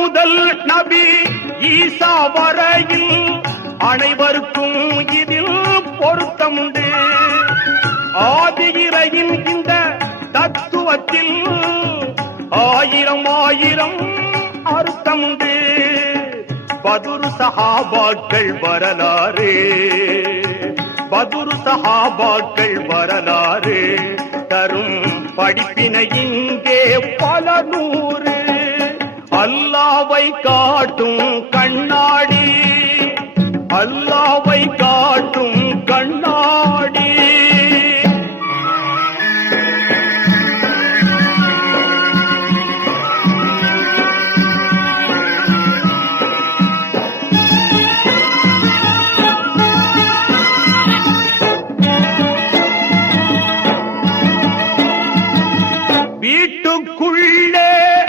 முதல் நபி ஈசா வரையில் அனைவருக்கும் இதில் பொருத்தமுண்டு ஆதியிரையின் இந்த தத்துவத்தில் ஆயிரம் ஆயிரம் அர்த்தமுண்டு பதுரு சகாபாக்கள் வரலாறு. பதுரு சகாபாக்கள் வரலாறு தரும் படிப்பினை இங்கே பல நூறு அல்லாவை காட்டும் கண்ணாடி. அல்லாவை காட்டும் கண்ணாடி. வீட்டுக்குள்ளே